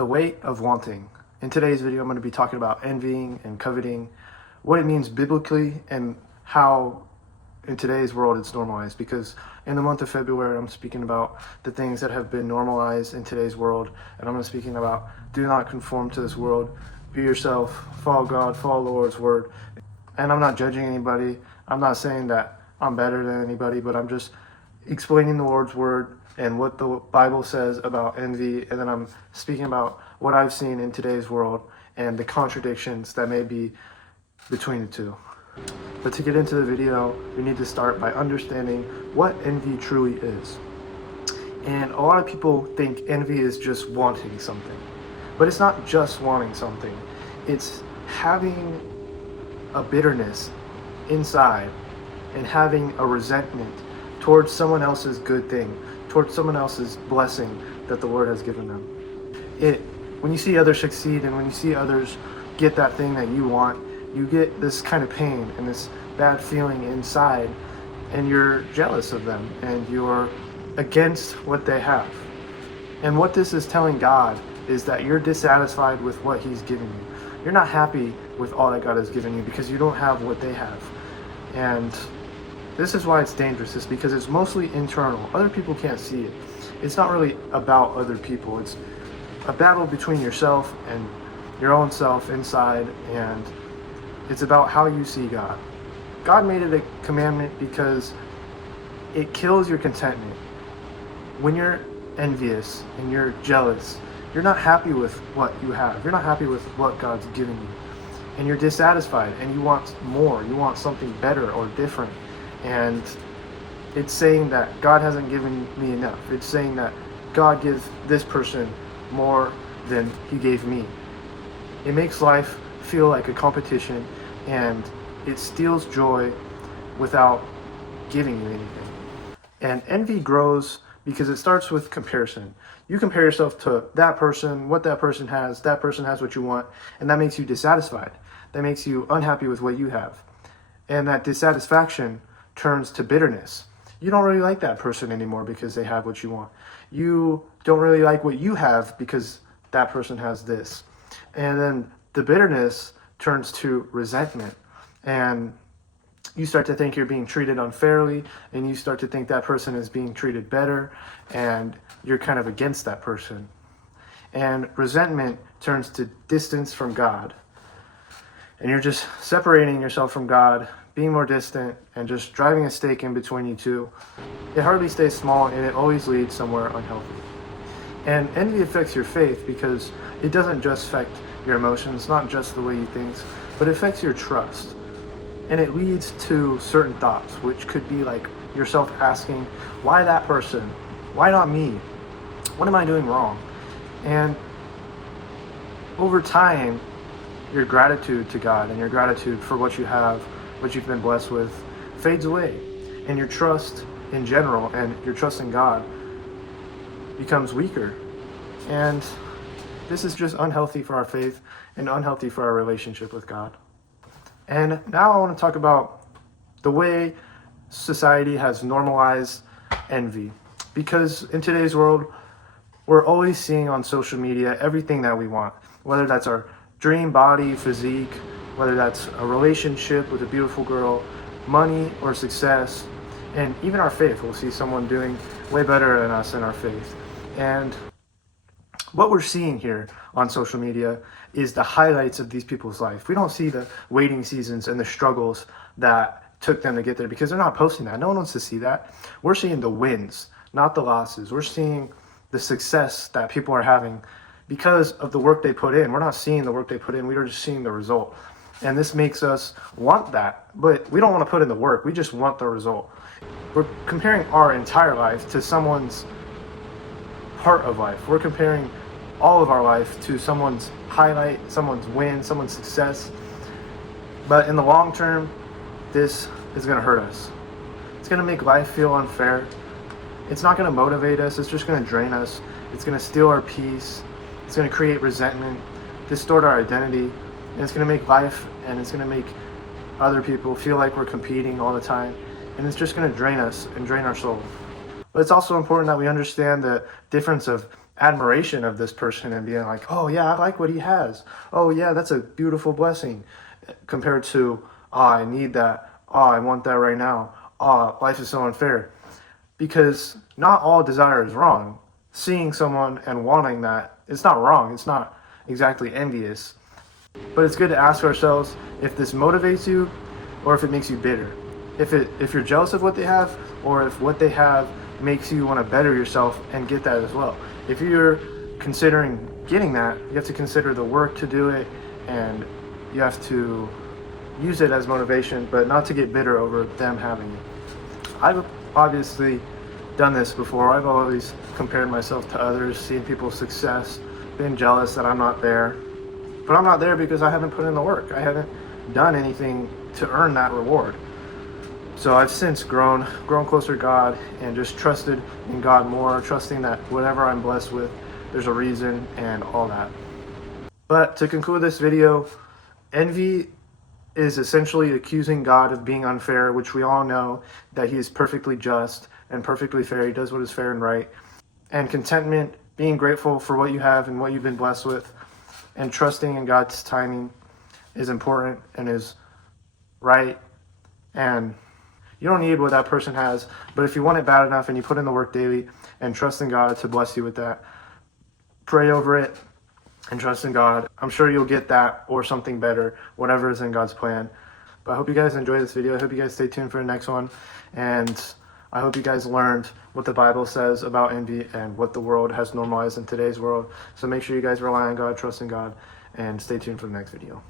The weight of wanting. In today's video, I'm going to be talking about envying and coveting, what it means biblically, and how in today's world it's normalized. Because in the month of February, I'm speaking about the things that have been normalized in today's world, and I'm speaking about do not conform to this world, be yourself, follow God, follow the Lord's word. And I'm not judging anybody. I'm not saying that I'm better than anybody, but I'm just explaining the Lord's word and what the Bible says about envy, and then I'm speaking about what I've seen in today's world and the contradictions that may be between the two. But to get into the video, we need to start by understanding what envy truly is. And a lot of people think envy is just wanting something, but it's not just wanting something. It's having a bitterness inside and having a resentment towards someone else's good thing, towards someone else's blessing that the Lord has given them. When you see others succeed and when you see others get that thing that you want, you get this kind of pain and this bad feeling inside, and you're jealous of them and you're against what they have. And what this is telling God is that you're dissatisfied with what He's given you. You're not happy with all that God has given you because you don't have what they have. And this is why it's dangerous, is because it's mostly internal. Other people can't see it. It's not really about other people. It's a battle between yourself and your own self inside, and it's about how you see God. God made it a commandment because it kills your contentment. When you're envious and you're jealous, you're not happy with what you have. You're not happy with what God's given you. And you're dissatisfied and you want more. You want something better or different. And it's saying that God hasn't given me enough. It's saying that God gives this person more than He gave me. It makes life feel like a competition, and it steals joy without giving you anything. And envy grows because it starts with comparison. You compare yourself to that person, what that person has what you want, and that makes you dissatisfied. That makes you unhappy with what you have. And that dissatisfaction turns to bitterness. You don't really like that person anymore because they have what you want. You don't really like what you have because that person has this. And then the bitterness turns to resentment. And you start to think you're being treated unfairly, and you start to think that person is being treated better, and you're kind of against that person. And resentment turns to distance from God. And you're just separating yourself from God, being more distant, and just driving a stake in between you two. It hardly stays small, and it always leads somewhere unhealthy. And envy affects your faith because it doesn't just affect your emotions, not just the way you think, but it affects your trust. And it leads to certain thoughts, which could be like yourself asking, why that person? Why not me? What am I doing wrong? And over time, your gratitude to God and your gratitude for what you have, what you've been blessed with, fades away. And your trust in general and your trust in God becomes weaker. And this is just unhealthy for our faith and unhealthy for our relationship with God. And now I want to talk about the way society has normalized envy. Because in today's world, we're always seeing on social media everything that we want, whether that's our dream body, physique, whether that's a relationship with a beautiful girl, money or success, and even our faith. We'll see someone doing way better than us in our faith. And what we're seeing here on social media is the highlights of these people's life. We don't see the waiting seasons and the struggles that took them to get there because they're not posting that. No one wants to see that. We're seeing the wins, not the losses. We're seeing the success that people are having because of the work they put in. We're not seeing the work they put in. We are just seeing the result. And this makes us want that, but we don't want to put in the work. We just want the result. We're comparing our entire life to someone's part of life. We're comparing all of our life to someone's highlight, someone's win, someone's success. But in the long term, this is going to hurt us. It's going to make life feel unfair. It's not going to motivate us. It's just going to drain us. It's going to steal our peace. It's going to create resentment, distort our identity, and it's going to make life and it's going to make other people feel like we're competing all the time, and it's just going to drain us and drain our soul. But it's also important that we understand the difference of admiration of this person and being like, oh yeah, I like what he has. Oh yeah, that's a beautiful blessing. Compared to, oh, I need that. Oh, I want that right now. Oh, life is so unfair. Because not all desire is wrong. Seeing someone and wanting that, it's not wrong. It's not exactly envious. But it's good to ask ourselves if this motivates you or if it makes you bitter. If you're jealous of what they have, or if what they have makes you want to better yourself and get that as well. If you're considering getting that, you have to consider the work to do it, and you have to use it as motivation, but not to get bitter over them having it. I've obviously done this before. I've always compared myself to others, seen people's success, been jealous that I'm not there. But I'm not there because I haven't put in the work. I haven't done anything to earn that reward. So I've since grown closer to God and just trusted in God more, trusting that whatever I'm blessed with, there's a reason and all that. But to conclude this video, envy is essentially accusing God of being unfair, which we all know that he is perfectly just and perfectly fair. He does what is fair and right. And contentment, being grateful for what you have and what you've been blessed with, and trusting in God's timing is important and is right. And you don't need what that person has, but if you want it bad enough and you put in the work daily and trust in God to bless you with that, pray over it and trust in God. I'm sure you'll get that or something better, whatever is in God's plan. But I hope you guys enjoy this video. I hope you guys stay tuned for the next one. And I hope you guys learned what the Bible says about envy and what the world has normalized in today's world. So make sure you guys rely on God, trust in God, and stay tuned for the next video.